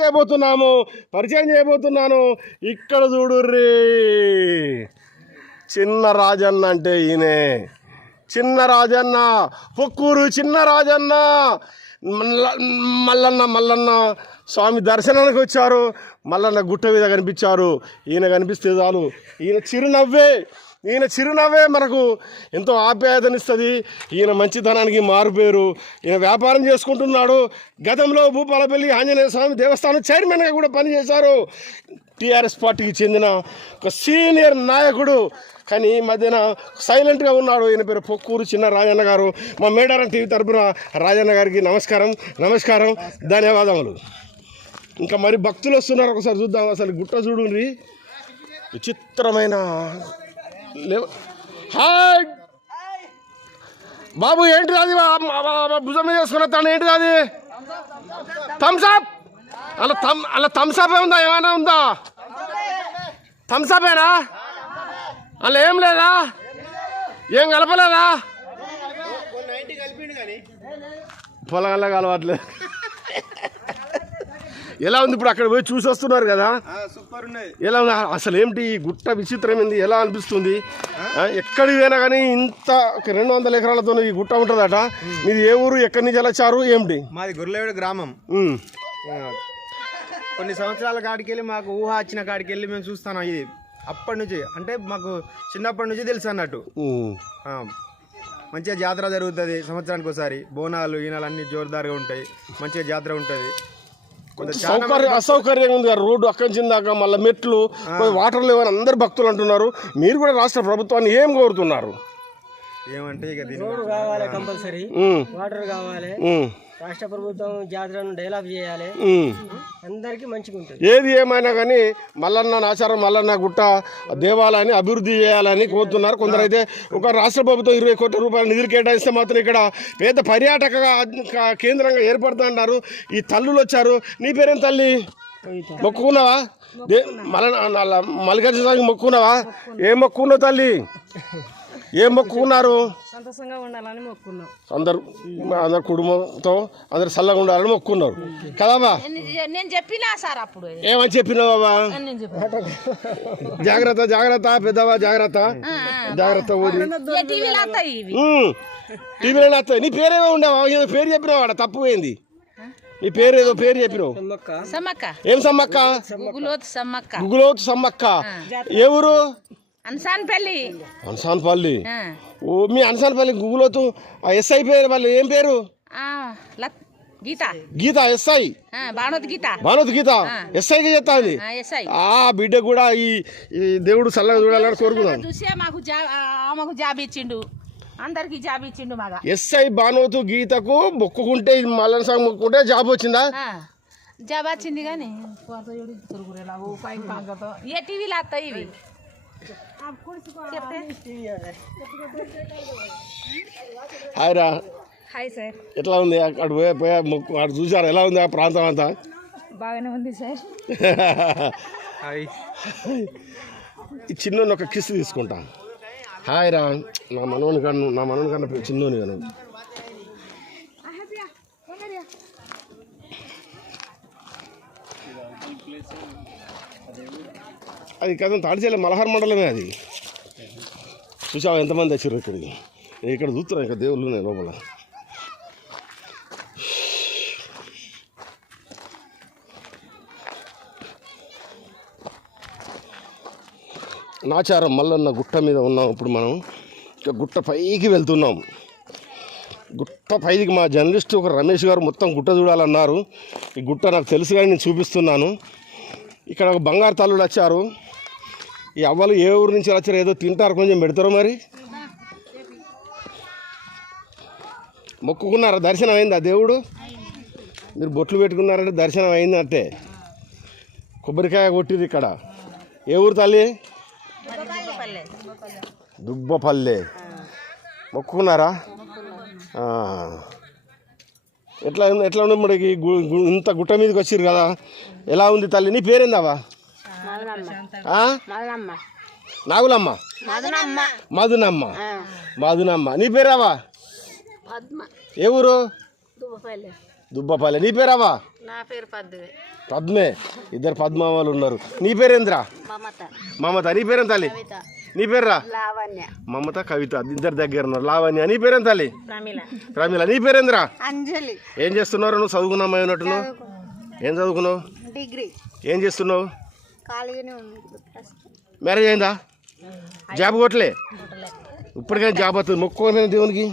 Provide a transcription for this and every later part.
చేయబోతున్నాము. పరిచయం చేయబోతున్నాను. ఇక్కడ చూడుర్రి. చిన్న రాజన్న అంటే ఈయనే. చిన్న రాజన్న. పొక్కూరు చిన్న రాజన్న. మల్ల- మల్లన్న మల్లన్న స్వామి దర్శనానికి వచ్చారు. మల్లన్న గుట్ట మీద కనిపించారు. ఈయన కనిపిస్తే చాలు. ఈయన చిరునవ్వే. ఈయన చిరునవ్వే మనకు ఎంతో ఆప్యాయతనిస్తుంది. ఈయన మంచితనానికి మారుపేరు. ఈయన వ్యాపారం చేసుకుంటున్నాడు. గతంలో భూపాలపల్లి ఆంజనేయ స్వామి దేవస్థానం చైర్మన్గా కూడా పనిచేశారు. టీఆర్ఎస్ పార్టీకి చెందిన ఒక సీనియర్ నాయకుడు. కానీ ఈ మధ్యన సైలెంట్గా ఉన్నాడు. ఈయన పేరు పొక్కూరు చిన్న రాజన్న గారు. మా మేడారం టీవీ తరఫున రాజన్న గారికి నమస్కారం. నమస్కారం. ధన్యవాదములు. ఇంకా మరి భక్తులు వస్తున్నారు. ఒకసారి చూద్దాం. అసలు గుట్ట చూడుండ్రి. విచిత్రమైన హాయ్! బాబు ఏంటిది అది భుజం మీద వేసుకున్న తను ఏంటిది అది థమ్స్అప్ అలా థమ్ అలా థమ్స్అప్ ఉందా ఏమైనా ఉందా? థమ్స్అపేనా అలా ఏం లేదా? ఏం కలపలేదా? పొలంగా కలవట్లేదు. ఎలా ఉంది ఇప్పుడు అక్కడ పోయి చూసి వస్తున్నారు కదా? సూపర్ ఎలా ఉంది? అసలు ఏమిటి ఈ గుట్ట విచిత్రమైంది ఎలా అనిపిస్తుంది? ఎక్కడికి పోయినా కానీ ఇంత రెండు వందల ఎకరాలతో ఈ గుట్ట ఉంటుందట. మీది ఏ ఊరు? ఎక్కడి నుంచి ఎలా చారు? ఏమిటి మాది గుర్రలేవుడు గ్రామం. కొన్ని సంవత్సరాల కాడికి వెళ్ళి మాకు ఊహ వచ్చిన కాడికి వెళ్ళి మేము చూస్తాం ఇది. అప్పటి నుంచి. అంటే మాకు చిన్నప్పటి నుంచి తెలుసు అన్నట్టు. మంచిగా జాతర జరుగుతుంది సంవత్సరానికి ఒకసారి. బోనాలు ఈనాలు అన్ని జోరుదారుగా ఉంటాయి. మంచిగా జాతర ఉంటుంది. సౌకర్యం అసౌకర్యంగా ఉంది కదా రోడ్డు అక్కడి నుంచి దాకా మళ్ళీ మెట్లు వాటర్ లేవని అందరు భక్తులు అంటున్నారు. మీరు కూడా రాష్ట్ర ప్రభుత్వాన్ని ఏం కోరుతున్నారు? ఏమంటే ఇక దీని రోడ్డు కావాలి కంపల్సరీ. వాటర్ కావాలి. రాష్ట్ర ప్రభుత్వం జాతరను డెవలప్ చేయాలి. అందరికీ మంచిగా ఉంటుంది. ఏది ఏమైనా కానీ మల్లన్న నాచారం మల్లన్న గుట్ట దేవాలయాన్ని అభివృద్ధి చేయాలని కోరుతున్నారు. కొందరైతే ఒక రాష్ట్ర ప్రభుత్వం ఇరవై కోట్ల రూపాయల నిధులు కేటాయిస్తే మాత్రం ఇక్కడ పెద్ద పర్యాటక కేంద్రంగా ఏర్పడుతుంటారు. ఈ తల్లులు వచ్చారు. నీ పేరేం తల్లి? మొక్కుకున్నావా? మల్ల మల్లికార్జున మొక్కుకున్నావా? ఏం మొక్కుకున్నావు తల్లి? ఏం మొక్కుకున్నారు? సంతోషంగా ఉండాలని మొక్కున్నాం. అందరు అందరు కుటుంబంతో అందరు చల్లగా ఉండాలని మొక్కుకున్నారు కదాబా నేను- చెప్పినా సార్ అప్పుడు? ఏమని చెప్పినావు బాబా? జాగ్రత్త జాగ్రత్త పెద్దవా జాగ్రత్త. జాగ్రత్త టీవీలో వస్తాయి నీ పేరేమో ఉండవా? ఏదో పేరు చెప్పినావు ఆడ తప్పు పోయింది నీ పేరు ఏదో పేరు చెప్పినావు. సమ్మక్క. ఏం సమ్మక్క? గుగులోత్ సమ్మక్క. గుగులోతు సమ్మక్క. ఏ ఊరు అన్సాన్ పెళ్ళి అన్సాన్పల్లి ఓ మీ అన్సాన్పల్లి గుగులోతు ఆ ఎస్ఐ పేరు వాళ్ళు ఏం పేరు? గీత. గీత ఎస్ఐ? భానుత్ గీత. భానుత్ గీత? ఎస్ఐకి చెప్తాంది ఆ, బిడ్డ కూడా ఈ దేవుడు చల్లగా చూడాలని కోరుకున్నాను చూసే మాకు ఆమెకు జాబ్ ఇచ్చిండు. అందరికి జాబ్ ఇచ్చిండు మగ. ఎస్ఐ బానోతు గీతకు మొక్కుకుంటే మల్లన సాగు మొక్కుకుంటే జాబ్ వచ్చిందా? జాబ్ వచ్చింది కానీ ఏ టీవీలో వస్తాయి ఇవి? హాయ్ రా. Hi sir. ఎట్లా ఉంది? అక్కడ పోయా అక్కడ చూసారు ఎలా ఉంది ఆ ప్రాంతం అంతా? బాగానే ఉంది సార్. హాయ్. చిన్న ఒక కిస్ తీసుకుంటా. హాయ్ రా. నా మనోని కన్ను నా మనోని కన్నా చిన్నోని కను. అది కదా తాడిచేల మలహార్ మండలమే అది. చూసావా ఎంతమంది వచ్చారు ఇక్కడికి? నేను ఇక్కడ చూస్తున్నాను ఇక్కడ దేవుళ్ళు ఉన్నాయి లోపల. నాచారం మల్లన్న గుట్ట మీద ఉన్నాం ఇప్పుడు మనం. ఇక గుట్ట పైకి వెళ్తున్నాం. గుట్ట పైకి మా జర్నలిస్ట్ ఒక రమేష్ గారు మొత్తం గుట్ట చూడాలన్నారు. ఈ గుట్ట నాకు తెలుసు కానీ నేను చూపిస్తున్నాను. ఇక్కడ ఒక బంగారు తల్లుడు వచ్చారు. ఈ అవ్వలు ఏ ఊరు నుంచి వచ్చారు ఏదో తింటారు కొంచెం పెడతారు మరి. మొక్కుకున్నారా? దర్శనం అయిందా దేవుడు? మీరు బొట్లు పెట్టుకున్నారంటే దర్శనం అయిందంటే. కొబ్బరికాయ కొట్టిరు ఇక్కడ. ఏ ఊరు తల్లి? దుబ్బపల్లె మొక్కుకున్నారా? ఆ. ఎట్లా ఎట్లా ఉంది మరి ఇంత గుట్ట మీదకి వచ్చిర్రు కదా? ఎలా ఉంది తల్లి? నీ పేరేందావా? నాగులమ్మ? మధునమ్మ. మధునమ్మ. నీ పేరావా? ఏ ఊరు? దుబ్బపల్లె. నీ పేరావా? పద్మే. ఇద్దరు పద్మావాళ్ళు ఉన్నారు. నీ పేరేంద్రా? మమత. నీ పేరేం తల్లి? నీ పేర్రా? లావణ్య. మమత కవిత ఇద్దరు దగ్గర ఉన్నారు. లావణ్య నీ పేరేం తల్లి? ప్రమీల. నీ పేరేంద్రా? అంజలి. ఏం చేస్తున్నారు? నువ్వు చదువుకున్నామా ఉన్నట్టున్నావు ఏం చదువుకున్నావు? డిగ్రీ. ఏం చేస్తున్నావు. మ్యారేజ్ అయిందా? జాబ్ కొట్టలే? ఇప్పటికైనా జాబ్ వస్తుంది. మొక్కుకోలేదు దేవునికి?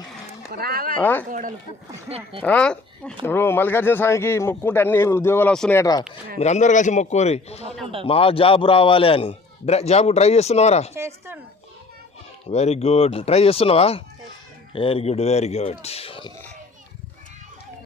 ఇప్పుడు మల్లికార్జున స్వామికి మొక్కుంటే అన్ని ఉద్యోగాలు వస్తున్నాయట మీరు అందరు కలిసి మొక్కోరి మా జాబ్ రావాలి అని. జాబ్ ట్రై చేస్తున్నావారా? చేస్తున్నా. వెరీ గుడ్ ట్రై చేస్తున్నావా? Very good very good